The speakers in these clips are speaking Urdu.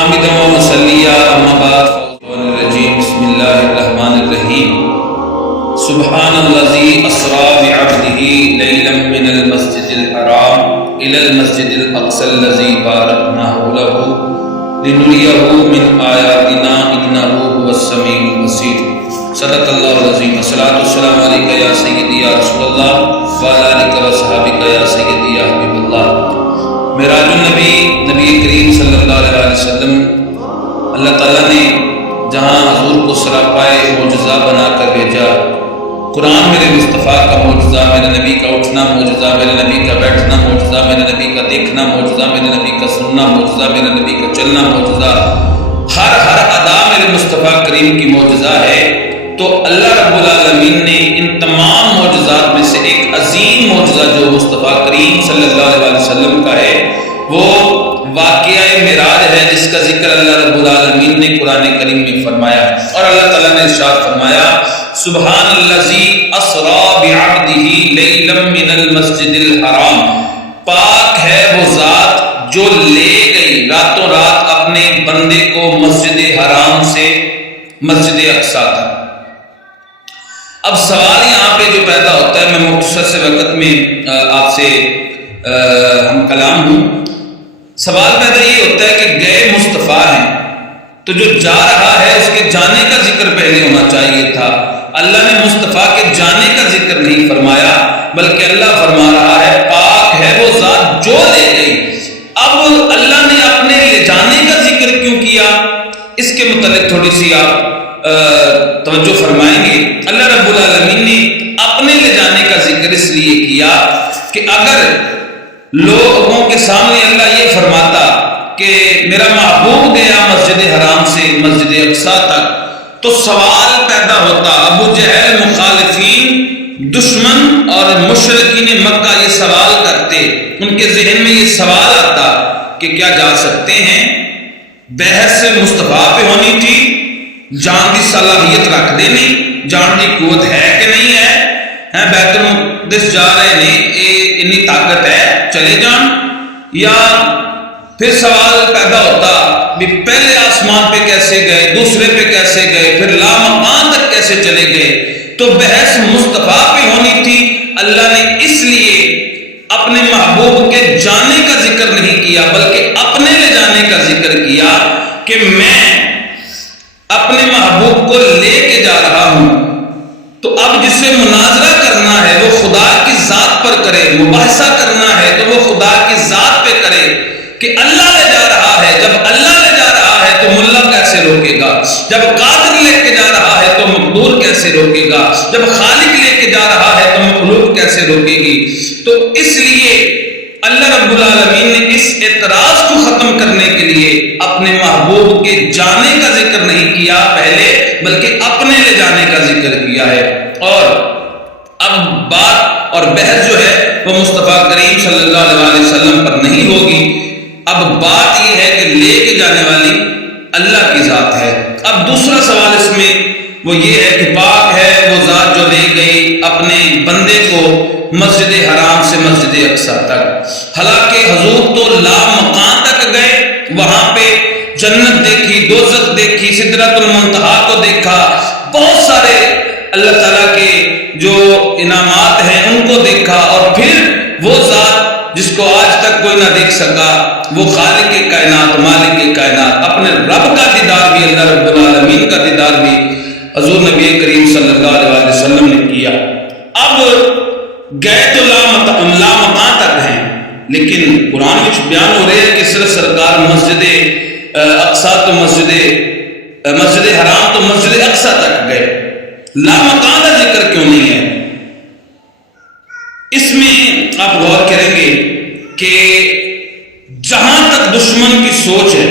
حامدا و مصلیا اما بعد الرجیم بسم اللہ الرحمن الرحیم سبحان الذی اسری بعبدہ لیلا من المسجد الحرام الى المسجد الاقصى الذی بارکنا حولہ لنریہ من آیاتنا انہ هو السمیع البصیر۔ صدق اللہ العظیم۔ الصلاۃ والسلام علیکہ یا سیدی یا رسول اللہ وعلی آلہ و صحابہ یا سیدی یا حبیب اللہ۔ معراج النبی نبی کریم صلی اللہ علیہ وسلم اللہ تعالیٰ نے جہاں حضور کو سراپائے معجزہ بنا کر بھیجا، قرآن میرے مصطفیٰ کا معجزہ، میرے نبی کا اٹھنا معجزہ، میرے نبی کا بیٹھنا معجزہ، میرے نبی کا دیکھنا معجزہ، میرے نبی کا سننا معجزہ، میرے نبی کا چلنا معجزہ، ہر ادا میرے مصطفیٰ کریم کی معجزہ ہے۔ تو اللہ رب العالمین نے ان تمام معجزات میں سے ایک عظیم معجزہ جو مصطفیٰ کریم صلی اللہ علیہ وسلم کا ہے وہ واقعہ معراج ہے، جس کا ذکر اللہ رب العالمین نے قرآن کریم میں فرمایا، اور اللہ تعالیٰ نے ارشاد فرمایا سبحان الذی اسری بعبدہ لیلا من المسجد الحرام، پاک ہے وہ ذات جو لے گئی راتوں رات اپنے بندے کو مسجد حرام سے مسجد اقصیٰ تک۔ اب سوال یہاں پہ جو پیدا ہوتا ہے، میں مختصر سے وقت میں آپ سے ہم کلام ہوں، سوال پیدا یہ ہوتا ہے کہ گئے مصطفیٰ ہیں تو جو جا رہا ہے اس کے جانے کا ذکر پہلے ہونا چاہیے تھا۔ اللہ نے مصطفیٰ کے جانے کا ذکر نہیں فرمایا، بلکہ اللہ فرما رہا ہے پاک ہے وہ ذات جو لے گئی۔ اب اللہ نے اپنے لے جانے کا ذکر کیوں کیا، اس کے متعلق تھوڑی سی آپ توجہ فرمائیں گے۔ اللہ رب العالمین نے اپنے لے جانے کا ذکر اس لیے کیا کہ اگر لوگوں کے سامنے اللہ یہ فرماتا کہ میرا محبوب گیا مسجد حرام سے مسجد اقصیٰ تک، تو سوال پیدا ہوتا، ابو جہل مخالفین دشمن اور مشرکین مکہ یہ سوال کرتے، ان کے ذہن میں یہ سوال آتا کہ کیا جا سکتے ہیں؟ بحث مصطفیٰ پہ ہونی تھی، جان کی صلاحیت رکھ دینی، جان کی قوت ہے کہ نہیں ہے، بیت المقدس جا رہے نہیں، اتنی طاقت ہے چلے جان؟ یا پھر سوال پیدا ہوتا بھی پہلے آسمان پہ کیسے گئے، دوسرے پہ کیسے گئے، پھر لامکان تک کیسے چلے گئے؟ تو بحث مصطفیٰ پہ ہونی تھی، اللہ نے اس لیے اپنے محبوب کے جانے کا ذکر نہیں کیا بلکہ اپنے لے جانے کا ذکر کیا کہ میں اپنے محبوب کو لے کے جا رہا ہوں۔ تو اب جسے مناظرہ کرنا ہے وہ خدا کی ذات پر کرے، مباحثہ کرنا ہے تو وہ خدا کی ذات پہ کرے کہ اللہ لے جا رہا ہے۔ جب اللہ لے جا رہا ہے تو ملا کیسے روکے گا؟ جب قادر لے کے جا رہا ہے تو مقدور کیسے روکے گا؟ جب خالق لے کے جا رہا ہے تو مخلوق کیسے روکے گی؟ تو اس لیے اللہ رب العالمین نے اس اعتراض کو ختم کرنے کے لیے اپنے محبوب کے جانے کا ذکر نہیں کیا پہلے، بلکہ اپنے لے جانے کا ذکر کیا ہے۔ اور اب بات اور بحث جو ہے وہ مصطفیٰ کریم صلی اللہ علیہ وسلم پر نہیں ہوگی، اب بات یہ ہے کہ لے کے جانے والی اللہ کی ذات ہے۔ اب دوسرا سوال اس میں وہ یہ ہے کہ پاک ہے وہ ذات جو لے گئی اپنے بندے کو مسجد حرام سے مسجد اقصیٰ تک۔ حالانکہ حضور تو لامکان تک گئے، وہاں پہ جنت دیکھی، دوزخ دیکھی، سدرۃ المنتہا کو دیکھا، بہت سارے اللہ تعالیٰ کے جو انعامات ہیں ان کو دیکھا، اور پھر وہ ذات جس کو آج تک کوئی نہ دیکھ سکا، وہ خالق کائنات مالک کائنات، اپنے رب کا دیدار بھی، اللہ رب العالمین کا دیدار بھی حضور نبی کریم صلی اللہ علیہ وسلم نے کیا۔ اب گئے تو لامکان تک ہیں، لیکن قرآن میں بیان ہو رہے ہیں کہ صرف سرکار مسجد اقصیٰ تو مسجد حرام تو مسجد اقصیٰ تک گئے، لامکان کا ذکر کیوں نہیں ہے؟ اس میں آپ غور کریں گے کہ جہاں تک دشمن کی سوچ ہے،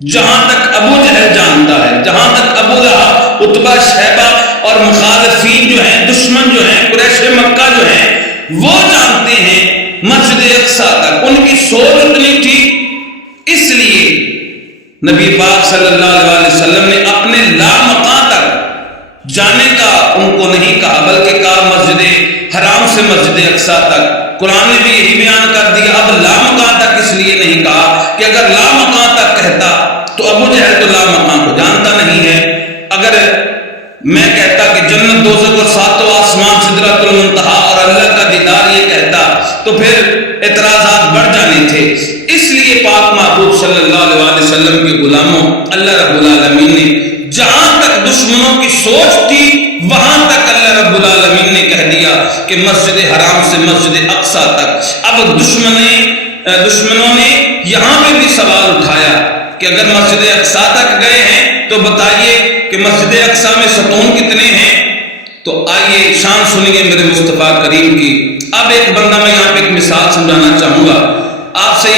جہاں تک ابو جہل جانتا ہے، جہاں تک ابو لہب، عتبہ، شیبہ اور مخالفین جو ہیں، دشمن جو ہیں، قریش مکہ جو ہیں، وہ جانتے ہیں مسجد اقصیٰ تک، ان کی سوچ اتنی تھی۔ اس لیے نبی پاک صلی اللہ علیہ وسلم نے اپنے لامکان تک جانے کا ان کو نہیں کہا، بلکہ کہا مسجد حرام سے مسجد اقصیٰ تک۔ قرآن نے بھی یہی بیان کر دیا، اب لامکان تک اس لیے نہیں کہا کہ اگر لامکان تک کہتا تو ابو جہل تو لا مقام کو جانتا نہیں ہے، اگر میں کہتا کہ جنت دوزخ اور ساتوں آسمان سدرۃ المنتہا اور اللہ کا دیدار یہ کہتا تو پھر اعتراضات بڑھ جانے تھے۔ اس لیے پاک محبوب صلی اللہ علیہ وسلم کے غلاموں، اللہ رب العالمین نے جہاں تک دشمنوں کی سوچ تھی وہاں تک اللہ رب العالمین نے کہہ دیا کہ مسجد حرام سے مسجد اقصیٰ تک۔ اب دشمنوں نے یہاں پہ بھی سوال اٹھایا کہ اگر مسجد اقصیٰ تک گئے ہیں تو بتائیے کہ مسجد اقصیٰ میں ستون کتنے ہیں؟ تو آئیے شان سنیے میرے مصطفیٰ کریم کی۔ اب ایک بندہ، میں یہاں پہ ایک مثال سمجھانا چاہوں گا آپ سے۔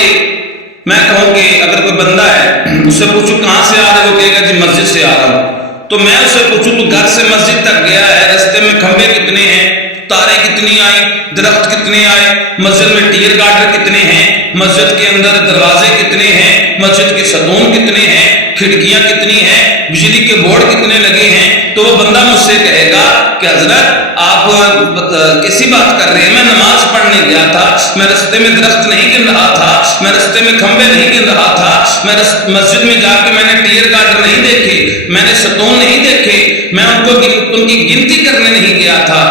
میں کہوں کہ اگر کوئی بندہ ہے، اس سے پوچھوں کہاں سے آ رہے، وہ کہے گا جی مسجد سے آ رہا ہوں۔ تو میں اس سے پوچھوں تو گھر سے مسجد تک گیا ہے، رستے میں کھمبے کتنے ہیں، تاریں کتنی آئیں، درخت کتنے آئے، مسجد میں ٹیر گارڈر کتنے ہیں، مسجد کے اندر دروازے کتنے ہیں، مسجد کے ستون کتنے ہیں، کھڑکیاں کتنی ہیں، بجلی کے بورڈ کتنے لگے ہیں، تو وہ بندہ مجھ سے کہے گا کہ حضرت آپ کیسی بات کر رہے ہیں، میں نماز پڑھنے گیا تھا، میں رستے میں درخت نہیں گن رہا تھا، میں رستے میں کھمبے نہیں گن رہا تھا، میں مسجد میں جا کے میں نے ٹیر گارڈر نہیں دیکھے، میں نے ستون نہیں دیکھے، میں ان کی گنتی کرنے نہیں گیا تھا۔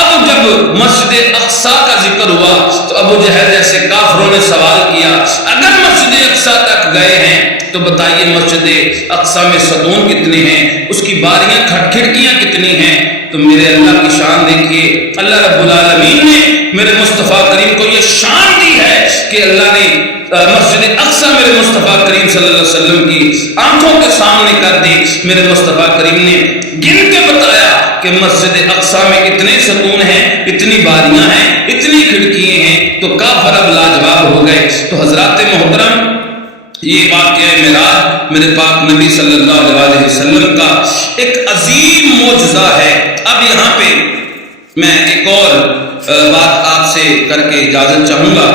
اب جب مسجد اقصیٰ کا ذکر ہوا تو ابو جہل جیسے کافروں نے سوال کیا اگر مسجد اقصیٰ تک گئے ہیں تو بتائیے مسجد اقصیٰ میں ستون کتنے ہیں، اس کی باریاں کھڑکیاں کتنی ہیں؟ تو میرے اللہ کی شان دیکھیے، اللہ رب العالمین نے میرے مصطفیٰ کریم کو یہ شان دی ہے کہ اللہ نے مسجد اقصیٰ میرے مصطفیٰ کریم صلی اللہ علیہ وسلم کی آنکھوں کے سامنے کر دی۔ میرے مصطفیٰ کریم نے گن کے بتایا کہ مسجد اقصیٰ میں اتنے ستون ہیں، اتنی باریاں ہیں، اتنی کھڑکیاں ہیں، تو کافر اب لاجواب ہو گئے۔ تو حضرات محترم، یہ واقعہ معراج میرے پاک نبی صلی اللہ علیہ وسلم کا ایک عظیم معجزہ ہے۔ اب یہاں پہ میں ایک اور بات آپ سے کر کے اجازت چاہوں گا۔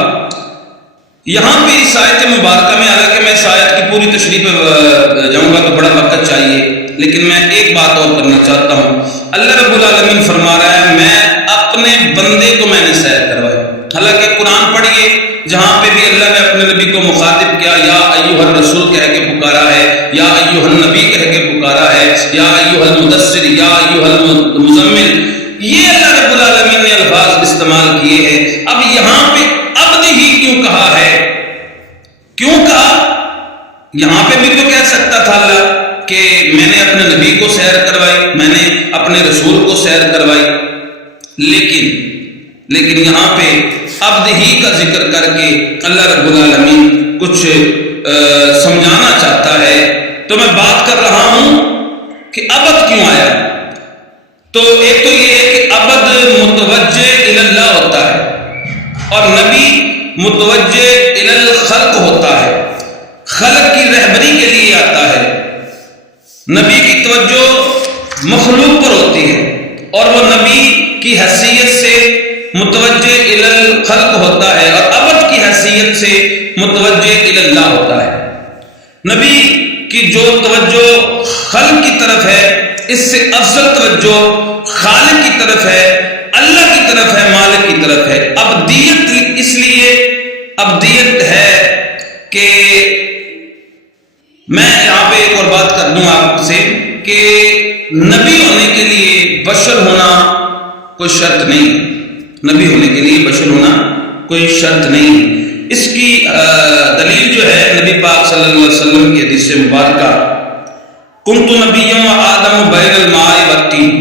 یہاں پہ اس آیت مبارکہ میں، حالانکہ میں اس آیت کی پوری تشریح پہ جاؤں گا تو بڑا وقت چاہیے، لیکن میں ایک بات اور کرنا چاہتا ہوں۔ اللہ رب العالمین فرما رہا ہے میں اپنے بندے کو میں نے سیر کروائی۔ حالانکہ قرآن پڑھیے جہاں پہ بھی اللہ نے اپنے نبی کو مخاطب کیا، یا ایھا الرسول کہہ کے پکارا ہے، یا ایھا النبی کہہ کے پکارا ہے، یا ایھا المدثر، یا ایھا المزمل، یہ اللہ رب العالمین نے الفاظ استعمال کیے ہیں۔ اب یہاں پہ عبد ہی کیوں کہا ہے؟ کیوں کہا؟ یہاں پہ بھی تو کہہ سکتا تھا اللہ کہ میں نے اپنے نبی کو سیر کروائی، میں نے اپنے رسول کو سیر کروائی، لیکن یہاں پہ عبد ہی کا ذکر کر کے اللہ رب العالمین کچھ سمجھانا چاہتا ہے۔ تو میں بات کر رہا ہوں کہ عبد کیوں آیا؟ تو ایک تو یہ ہے کہ عبد متوجہ الی اللہ ہوتا ہے اور نبی متوجہ الی الخلق ہوتا ہے، خلق کی رہبری کے لیے آتا ہے۔ نبی کی توجہ مخلوق پر ہوتی ہے اور وہ نبی کی حیثیت سے متوجہ الی الخلق ہوتا ہے اور عبد کی حیثیت سے متوجہ الی اللہ ہوتا ہے۔ نبی کی جو توجہ خلق کی طرف ہے اس سے افضل توجہ خالق کی طرف ہے، اللہ کی طرف ہے، مالک کی طرف ہے۔ عبدیت اس لیے عبدیت ہے کہ میں یہاں پہ ایک اور بات کر دوں آپ سے کہ نبی ہونے کے لیے بشر ہونا کوئی شرط نہیں، نبی ہونے کے لیے بشر ہونا کوئی شرط نہیں۔ اس کی دلیل جو ہے نبی پاک صلی اللہ علیہ وسلم کی حدیث مبارکہ کنت نبیًا وآدم بین الماء والطین،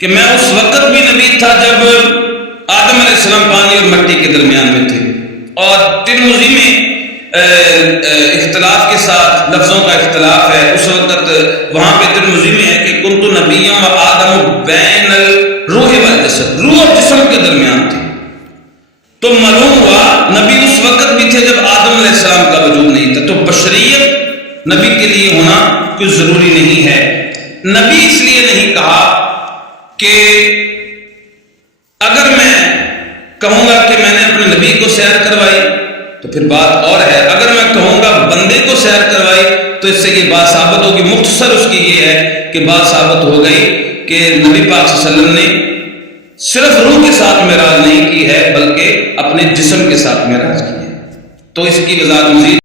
کہ میں اس وقت بھی نبی تھا جب آدم علیہ السلام پانی اور مٹی کے درمیان میں تھے۔ اور ترمذی میں اختلاف کے ساتھ لفظوں کا اختلاف ہے، اس وقت وہاں پہ ترمذی میں ہے کہ کنت نبیًا وآدم بین الروح والجسد، روح اور جسم کے درمیان تھے۔ تو معلوم ہوا نبی اس وقت بھی تھے جب آدم علیہ السلام کا وجود نہیں تھا۔ تو بشریت نبی کے لیے ہونا کچھ ضروری نہیں ہے۔ نبی اس لیے نہیں کہا کہ اگر میں کہوں گا کہ میں نے اپنے نبی کو سیر کروائی تو پھر بات اور ہے، اگر میں کہوں گا بندے کو سیر کروائی تو اس سے یہ بات ثابت ہوگی۔ مختصر اس کی یہ ہے کہ بات ثابت ہو گئی کہ نبی پاک صلی اللہ علیہ وسلم نے صرف روح کے ساتھ معراج نہیں کی ہے بلکہ اپنے جسم کے ساتھ معراج کی ہے۔ تو اس کی وضاحت مزید